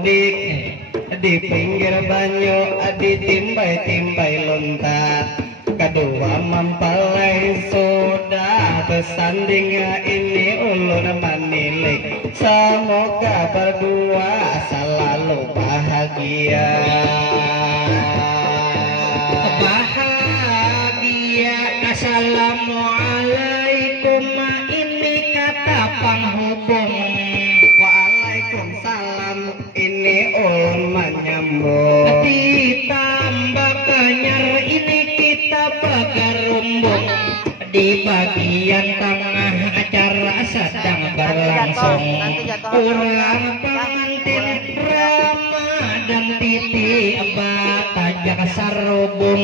mudik di pinggir banyu ditimbay-timbay lontar. Kedua mempelai sudah bersanding, ini ulun manilik. Semoga berdua selalu bahagia. Bahagia. Assalamualaikum, ini kata penghubung. Waalaikumsalam, ini ulun menyambung. Ditambah kanyar, ini kita pegerumbung. Di bagian tengah acara sedang berlangsung. Urang pengantin Rama dan Titi batajak sarubung.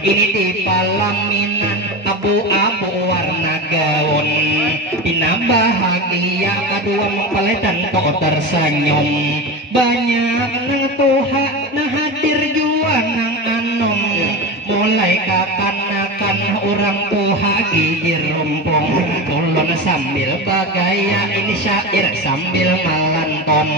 Ini di palaminan abu-abu warna gaun. Ina bahagia kedua mempelai dan kok tersenyum. Banyak nang tuha nah hadir jua nang anom. Mulai kapan-kapan orang tuha gigir rumpung. Ulun sambil bagaya ini syair sambil melantun.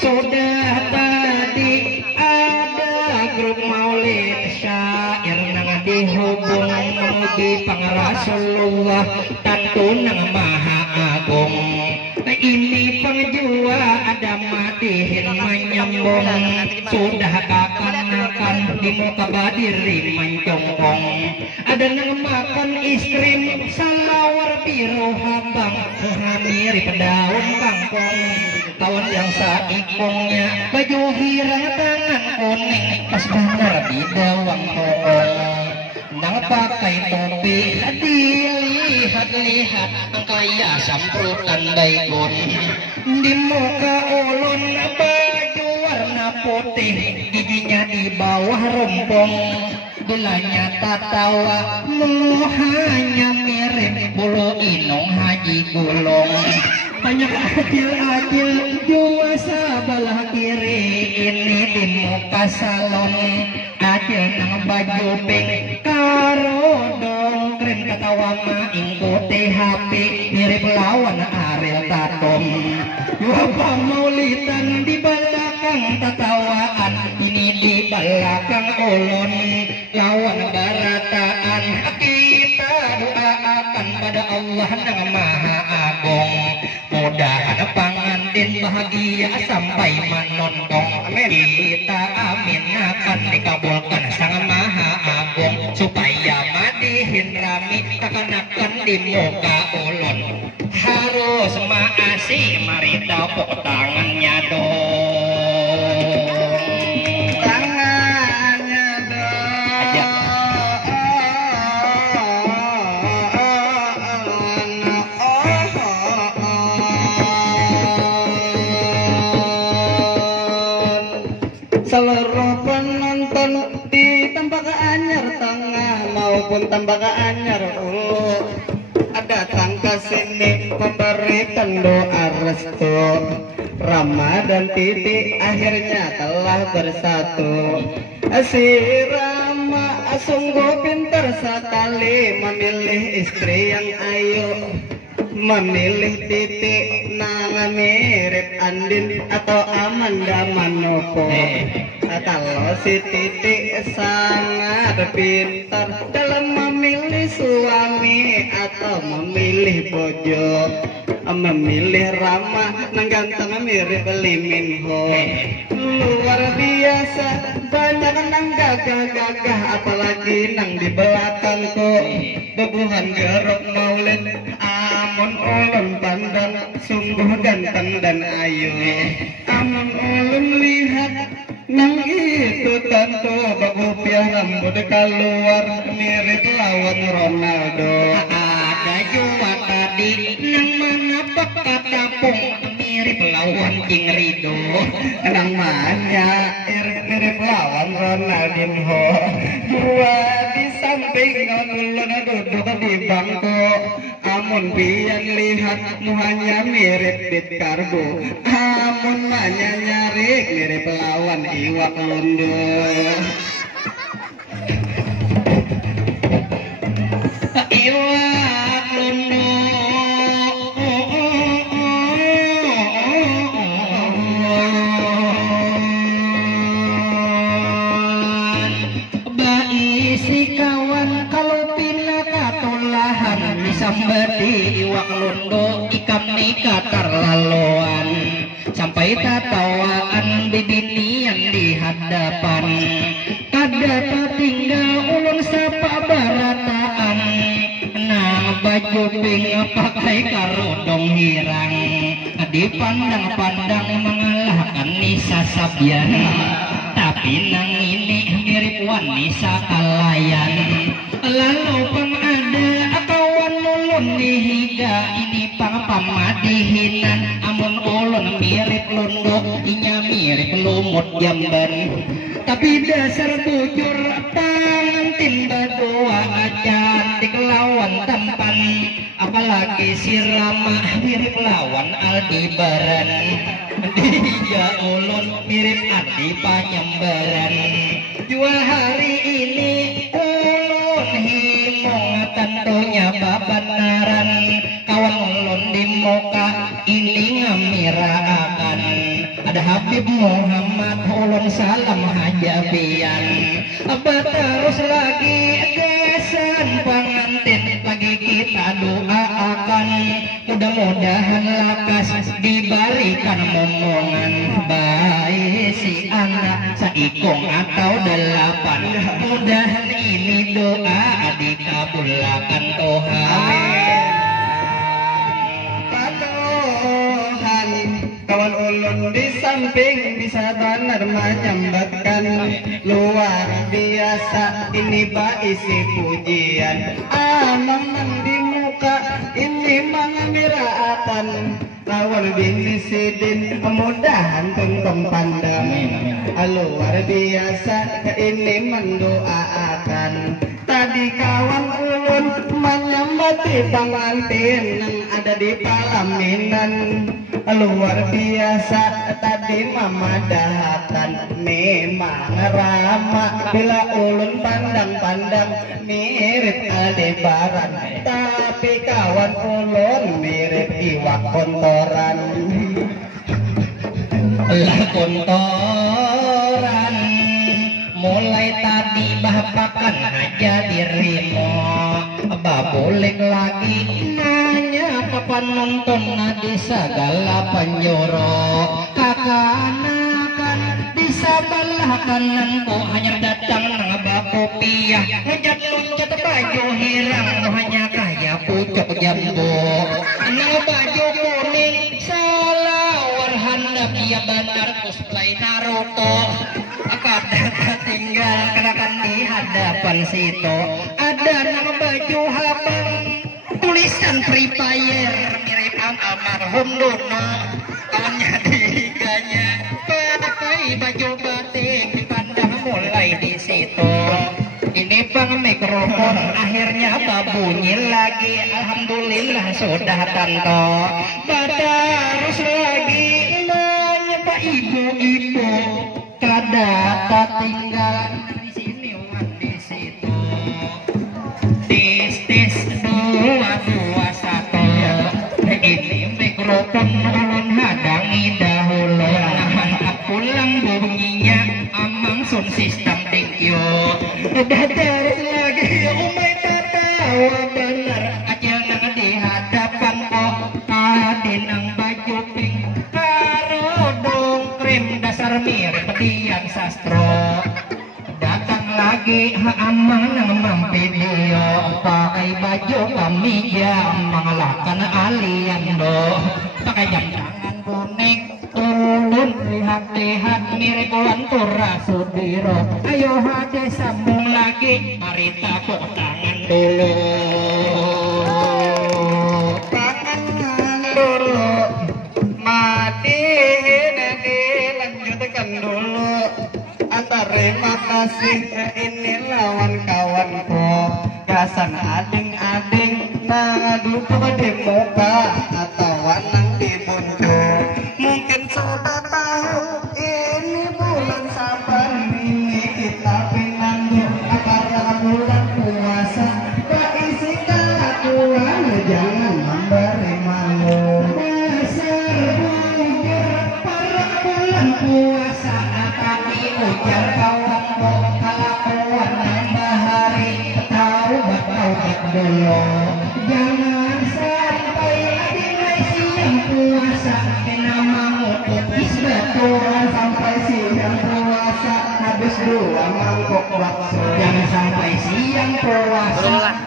Sudah tadi ada grup maulid syair nang dihubung memuji pang Rasulullah tentu nang Maha Agung. Ini pengjua ada matihin menyambung. Sudah kapan-kapan di muka badiri mencongkong. Ada nang makan iskrim salawar biru habang. Mirip daun kangkong. Kawan yang saikongnya baju hirang tangan kuning. Pas benar di dawang kokong. Nang pakai topi dilihat-lihat kaya samprutan daikon. Di muka ulun baju warna putih, giginya di bawah rumpung. Belanya tatawa muhanya mirip bulu inung Haji Gulung. Banyak akil-akil jua sebelah kiri, ini di muka salon. Akil nang baju pink karo dongkren ketawa maing putih HP mirip lawan Ariel Tatum. Dua pamaulitan di belakang tatawaan, ini di belakang ulun lawan barataan. Kita doakan pada Allah nang Maha Agung. Mudahan pangantin bahagia sampai menonton. Kita aminakan dikabulkan sang Maha Agung. Supaya madihin rami takanakan di muka ulun. Harus maasi mari tepuk tangannya dong. Tangannya dong. Ajak. Seluruh penonton di Tambak Anyar Tengah maupun Tambak Anyar Ulu datang ke sini memberikan doa restu. Rama dan Titi akhirnya telah bersatu. Si Rama sungguh pintar sekali memilih istri yang ayu. Memilih Titi nang mirip Andin atau Amanda Manopo. Kalau si Titi sangat pintar dalam memilih suami atau memilih bojo. Memilih Rama nang ganteng mirip Lee Min Ho. Luar biasa banyak nang gagah-gagah, apalagi nang di belakangku bebuhan gerok maulid. Amun ulun pandang sungguh ganteng dan ayu. Amun ulun lihat nang itu tentu bagupiah rambut keluar mirip lawan Ronaldo. Ada juga tadi nang mana pakatapung mirip lawan King Rido. Nang mana mirip lawan Ronaldinho. Dua di samping ulun duduk di bangku. Amun pian lihat muhanya mirip Bit Karbo. Amun nanya nyarik mirip lawan Iwak Londo. Iwak Londo. sambeti iwak lundo ikam nikah terlaluan sampai tatawaan bibinian di hadapan kada tinggal ulun sapa barataan nang baju pink pakai karudung hirang dipandang-pandang mengalahkan Nisa Sabian tapi nang ini mirip wanita kalayan lalu pang ada kawan ulun dihiga ini pang pamadihinan amun ulun mirip lundo inya mirip lumut jamban tapi dasar bujur pangantin badua cantik lawan tampan apalagi si Rama mirip lawan Aldebaran dia ulun mirip Adi Panyembaran jual hari ini ulun himong tentunya babanaran kawan ulun di muka ini ngamiraakan ada Habib Muhammad ulun salam hajabian terus lagi kesan pengantin lagi kita doakan mudah-mudahan lakas diberikan momongan baik si anak saikong atau delapan mudahan ini doa dikabulkan Tuhan. Kawan ulun di samping bisa benar menyambatkan luar biasa ini isi pujian amang di muka ini mengamiraatan lawan bini sidin kemudahan tentang pandang luar biasa ini mendoakan tadi kawan ulun menyambati pengantin yang ada di pelaminan luar biasa tadi mama dahatan memang ramah bila ulun pandang-pandang mirip Aldebaran tapi kawan ulun mirip iwak kontoran lah kontoran mulai tadi bahapakan aja dirimu babulik lagi nanya kapan nonton di segala penjuru kakanakan di sebelah kananku hanya datang baku piah ngejat loncat baju hirang hanya kaya pucuk jambu nang baju kuning salawar handap ia benar cosplay Naruto kada tinggal kenakan di hadapan situ ada nama baju habang tulisan Free Fire mirip almarhum Dono kawannya diganya pakai baju batik dipandang mulai di situ ini bang mikrofon akhirnya babunyi lagi alhamdulillah sudah tanto terus lagi nanya pak ibu-ibu kada tinggal di sini umat di situ tis 221 ini mikrofon ulun hadangi dahulu pulang bunyinya amang sound system thank you udah terus lagi umay tatawa benar aja nang di hadapan kok adin ang baju pink karudung krim dasar mirip Dian Sastro datang lagi amang nang video pakai baju kemeja mengalahkan aliando pakai jam tangan bonek ulun lihat-lihat mirip Wantura Sudiro ayo hade sambung lagi mari tepuk tangan dulu terima kasih ini lawan kawanku gasan ading-ading nang duduk di muka atau nang di buntu mungkin sudah tahu ini bulan sabar ini kita pinanggu karena bulan puasa keisi kelakuan jangan memberi malu dasar bujur para bulan puasa ujar kawan kelakuan nambah hari tahu taubat dulu jangan puasa habis 2 mangkok bakso. Jangan sampai siang puasa.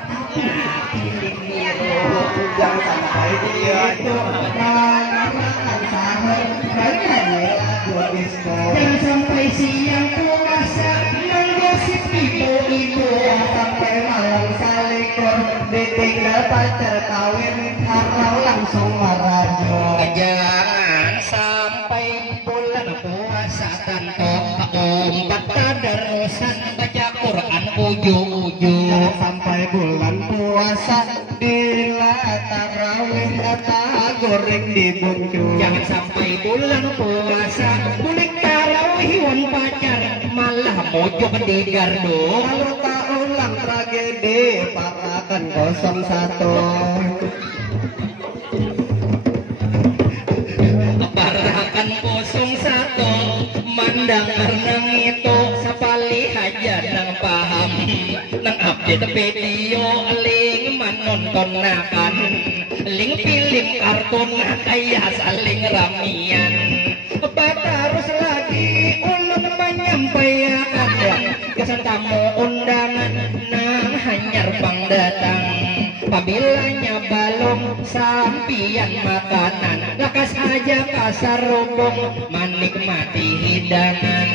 Jangan sampai dia itu makan sahur kayaknya buat diskon. Jangan sampai siang puasa menggosip ibu-ibu. Sampai malam salikor ditinggal pacar kawin harau langsung marajo. Jangan sampai bulan puasa tanpa keempat tadarusan baca Quran ujung-ujung. Jangan sampai bulan puasa bila tarawih atau goreng dibungkus. Jangan sampai bulan puasa kulik tarawih wan pacar malah mojok di gardu. Kalau tak ulang tragedi parakan 01. Parakan 01 mandang nang itu sapali haja nang paham nang update video aling menonton nakan ling film kartun kayak saling ramian batarus lagi ulun menyampaikan kesan tamu undangan nang hanyar pang datang pabilanya balong sampian makanan lakas aja kasar rubung menikmati hidangan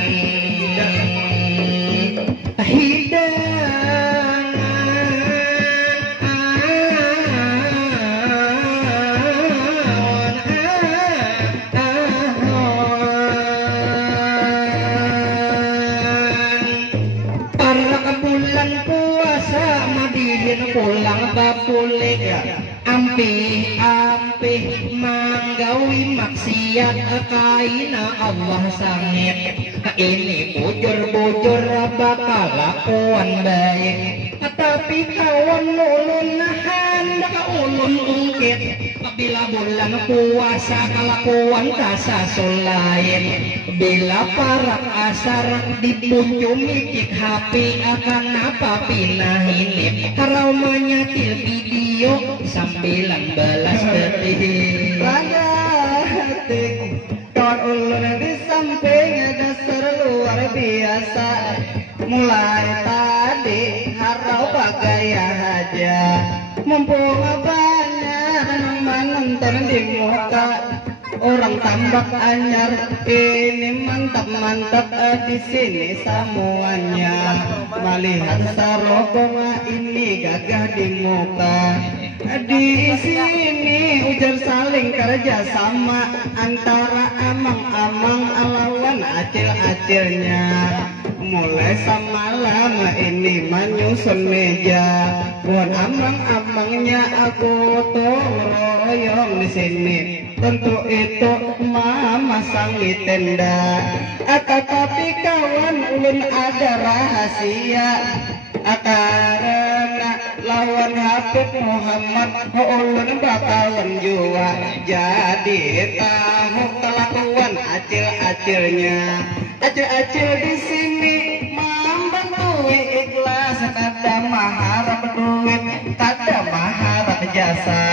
para bulan puasa madihin pulang bapulik ampih manggawi maksiat kaina Allah sangit ini bujur-bujur bakal lakuan baik tapi kawan ulun hendak ulun ungkit bila bulan puasa kelakuan kasasul lain bila parak asar dipunjumi cik HP akan apa pinahinip harau menyatil video sambilan balas detik Landatik kawan ulun di samping dasar luar biasa. Mulai tadi harau bagaya aja mumpung banyak menonton di muka orang tambak anyar ini mantap-mantap di sini semuanya melihat sarokong ini gagah di muka. Di sini ujar saling kerja sama antara amang-amang lawan acil-acilnya. Mulai semalam ini menyusun meja buat amang-amangnya aku royong di sini. Tentu itu mama sangi tenda. Tetapi kawan ulun ada rahasia. Karena lawan Habib Muhammad ulun bakalan jua. Jadi tahu kelakuan acil-acilnya. Acil-acil di sini membantu ikhlas kada maharap duit, kada maharap jasa.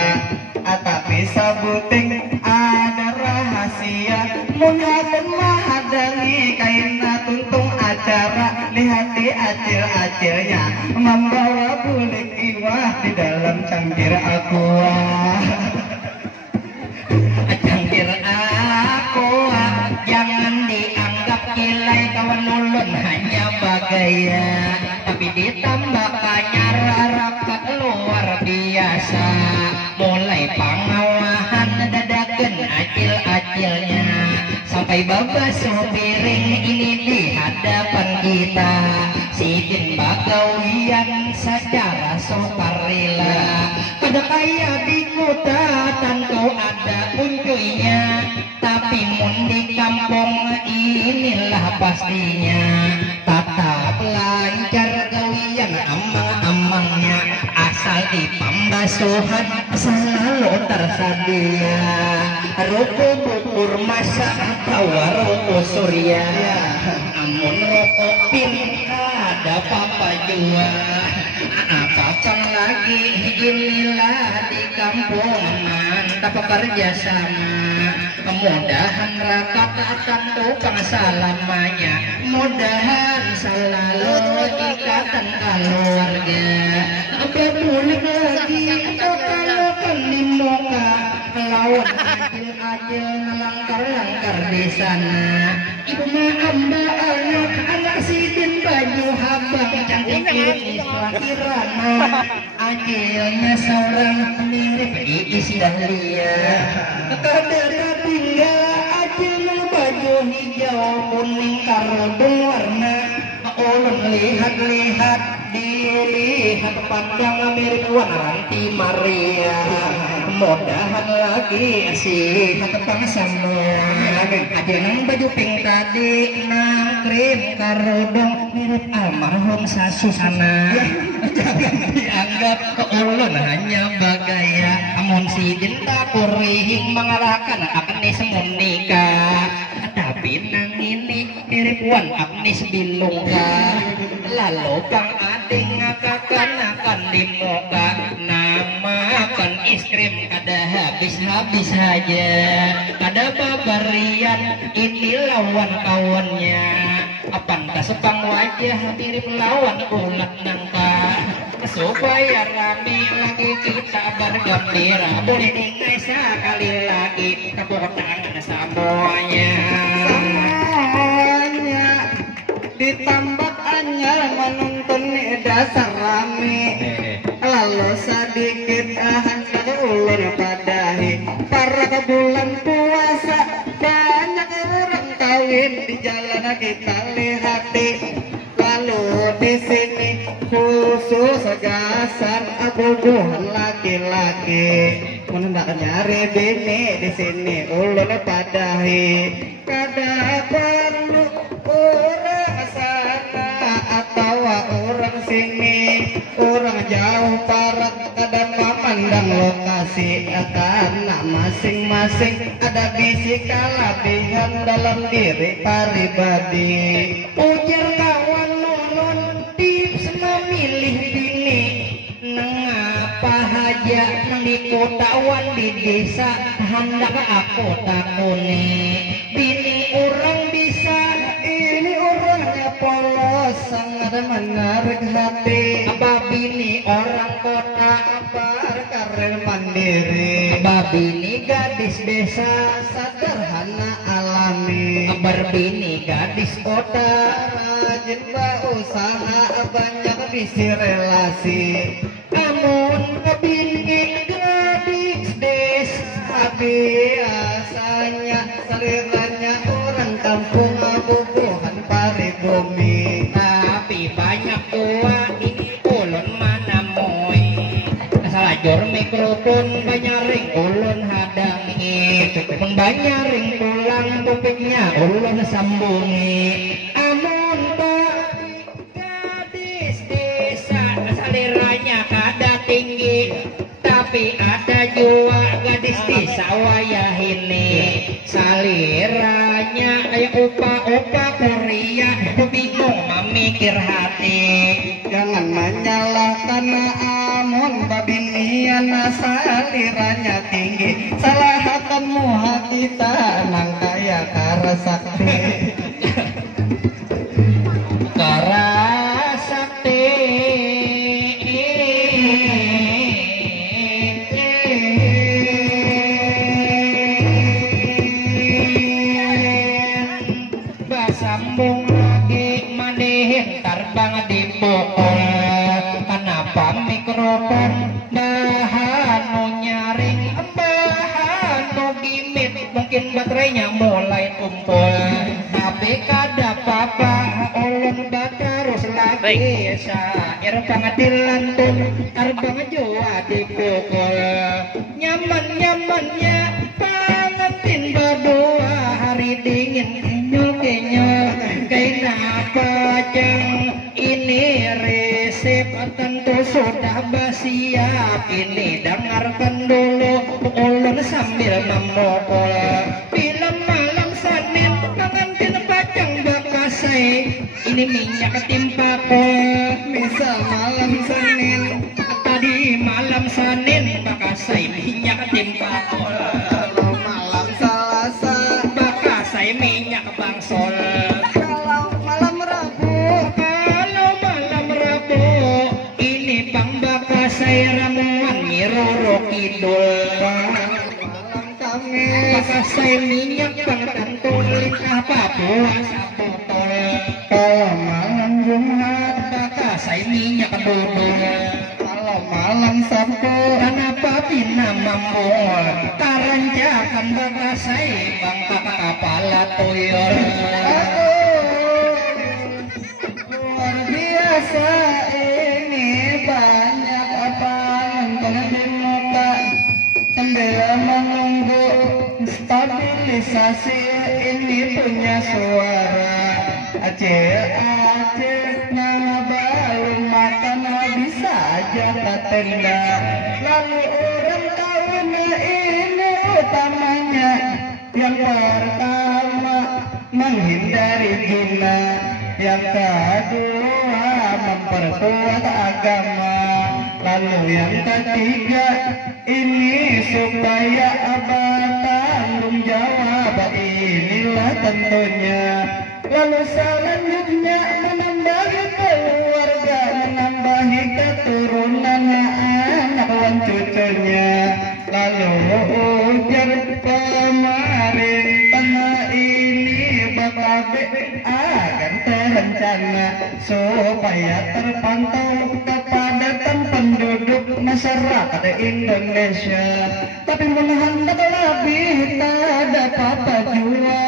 Tapi sabuting ada rahasia, munhakan mahadangi kaina tuntung acara. Lihati acil-acilnya membawa bulik iwah di dalam cangkir aqua. Cangkir aqua jangan dianggap kilai kawan ulun hanya bagaya tapi ditambah kanyar rakat luar biasa mulai pangawahan dadakan acil-acilnya sampai babasuh piring ini di hadapan kita sidin bagawian secara sukarela kada kaya di kota tentu ada uncuinya tapi mun di kampung inilah pastinya tatap lancar gawian amang-amangnya asal di pembasuhan selalu tersedia ruko bukur masak atau ruko surya amun rokok pin ada papa jua apa lagi inilah di kampung tak bekerja sama. Mudahan rakat akan tukang selamanya. Mudahan selalu ikatan keluarga. Apa boleh lagi atau kalau kan di muka lawan acil langkar-langkar di sana. Ibu amba anak sidin baju habang cantik Iswa Kirana. Acilnya seorang mirip Iis Dahlia. Kadang tinggal acil baju hijau kuning karudung warna. Ulun lihat-lihat dilihat pandang mirip Wanti Maria. Mudahan lagi sih ketepang semua. Ada nang baju pink tadi nang krim karudung mirip almarhum Sasusana. Jangan dianggap ulun hanya bagaya. Amun sidin tak kurihing mengarahkan Agnes menikah. Tapi nang ini mirip Wan Agnes Bilungka. Lalu Kang Ading ngakakan di muka. Namakan es krim kada habis-habis saja. Kada babarian ini lawan kawannya. Apakah sepang wajah mirip lawan ulat nangka. Supaya rame lagi kita bergembira. Boleh dengar sekali lagi tepuk tangan semuanya. Semuanya ditambah anyar menonton dasar rame. Lalu sedikit hendak ulun padahi. Para bulan puasa banyak orang kawin di jalan kita lihati. Lalu di sini khusus gasar abubuhan laki-laki. Menendak nyari bini di sini ulun padahi. Kada perlu orang sana atau orang sini. Orang jauh parat kada memandang lokasi. Karena masing-masing ada bisi kelebihan dalam diri pribadi. Ujar kawan ulun tips memilih bini. Nengapa haja nang di kotawan di desa hendak aku takuni. Bini orang bisa ini orangnya polos sangat menarik hati. Apa bini orang kota berkarir mandiri. Apa bini gadis desa sederhana alami. Berbini gadis kota rajin berusaha banyak bisi relasi. Namun kebini gadis desa biasanya seliranya orang kampung bubuhan paribumi. Tapi banyak tua ini ulun mana moy. Salajur mikrofon banyaring ulun hadangi. Banyaring tulang kupingnya ulun sambungi. Amun gadis desa saliranya kada tinggi. Tapi ada jua gadis desa wayah ini. Saliranya kayak opa-opa Korea. Bingung memikir hati. Jangan menyalahkan amun babinian saliranya tinggi. Salahkanmu kita nang kaya karasakti. Karasakti. Basambung lagi maneh terbang di pokok. Kenapa mikrofon bahan nyaring bahan gimit. Mungkin baterainya mulai kumpul. Tapi kada apa-apa ulun terus lagi syair pengadilan pun terbang jua di pokok. Nyaman-nyamannya pengantin berdua hari dingin kenyal-kenyal. Kenapa jeng ini resep tentu sudah bersiap. Ini dengarkan dulu ulun sambil memukul. Film malam Senin pengantin pacang bakasai. Ini minyak timpako. Misal malam Senin tadi malam Senin bakasai minyak timpako. Pakasai ramuan nyiroro kidul malam kami Pakasai minyak pangtantun Lintah Papua satu tol kalau malam Jumat Pakasai minyak dudul kalau malam Sabtu Kenapa pina mambung Karanjakan Pakasai Bangka kepala tuyul luar biasa ini banyak apa nonton di muka sambil menunggu stabilisasi ini punya suara aceh nama belum makan bisa aja tak tenda lalu orang kawan ini utamanya yang pertama menghindari zina yang kedua memperkuat agama lalu yang ketiga ini supaya abah tanggung jawab inilah tentunya lalu selanjutnya menambahi keluarga menambahi keturunan anak dan cucunya lalu ujar kemarin tengah ini bapak agar terencana supaya terpantau kepadatan penduduk masyarakat Indonesia tapi menghambat lebih tak ada apa jua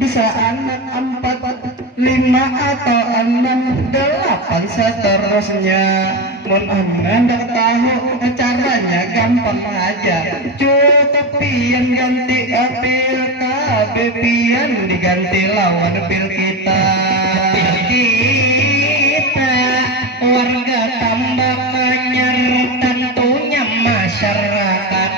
bisa anak 4, 5 atau 6, 8 seterusnya mun anda tahu caranya gampang aja cukup pian ganti pil KB pian diganti lawan pil kita warga tambah anyar tentunya masyarakat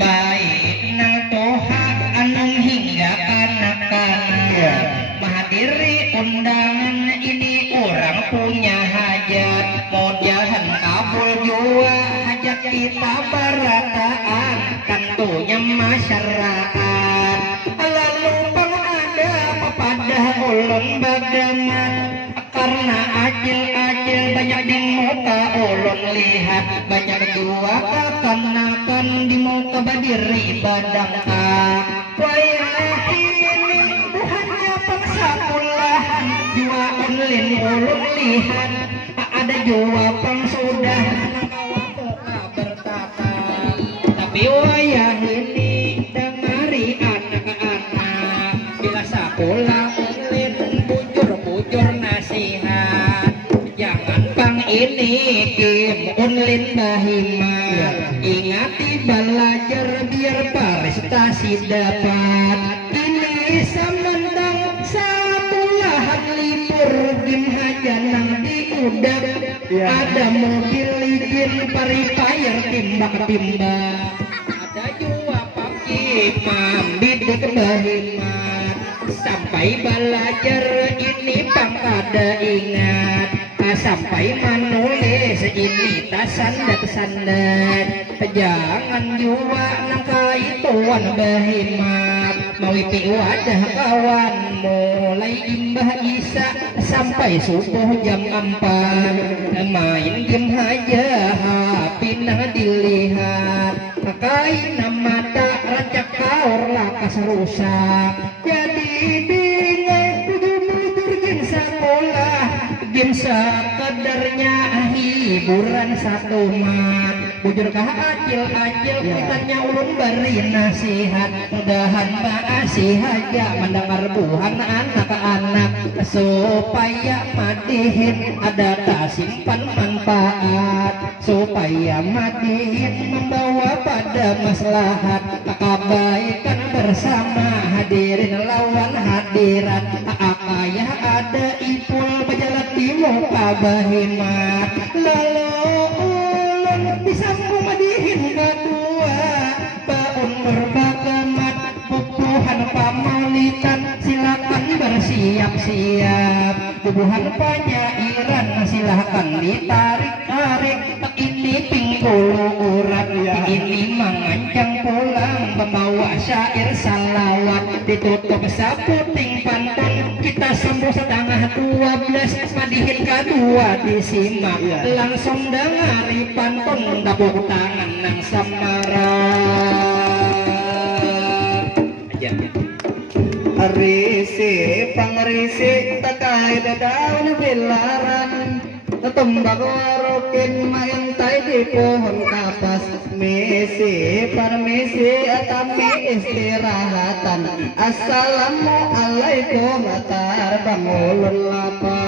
baik nang toha anu hingga kanak-kanak menghadiri undangan ini orang punya hajat mudahan kabul jua hajat kita berataan tentunya masyarakat lalu bang ada pada ulun bagaimana karena ajil-ajil banyak di muka ulun lihat banyak jua kekanakan di muka badiri badangka wayah ini bukannya paksa pulahan jua ulin ulun lihat ada jua pang sudah bertata tapi wayah ini dengari anak-anak bila sekolah ulin bujur nasihat jangan pang ini kim unlin bahimat ingati belajar biar prestasi dapat ini samandang satu lahan libur gim hajanang di udah ada mobil izin paripayer timbang-timbang ada jua pakai mambidik bahimat sampai belajar ini pang kada ingat sampai menulis ini tak sandat-sandat jangan jua nangka ituan bahimat mau iti wadah kawan mulai imbah isa sampai subuh jam 4 main game aja HP nah dilihat kain mata rancak kaur lakas rusak jadi bingung kudu-kudu game sekolah game sekedarnya hiburan satu mat bujurkah acil-acil kitanya ulun beri nasihat mudahan makasih aja mendengar buhan anak-anak supaya matihin ada tak simpan manfaat supaya matihin membawa pada maslahat kebaikan bersama hadirin lawan hadirat ayah ada ipul berjalan di muka bahimat lalu disambung madihin kedua baun berbagamat bubuhan pamalitan silakan bersiap-siap bubuhan penyairan silakan ditarik-tarik ini pinggul urat ini mengancang pulang membawa syair salawat ditutup saputing pantun kita sambung setengah 12 padihin kedua disimak langsung dengari pantun tepuk tangan nang samaran aja Risi pangrisi takai daun bilaran tumbak warokin maintai di pohon kapas misi permisi atami istirahatan assalamualaikum atar bangulun lapar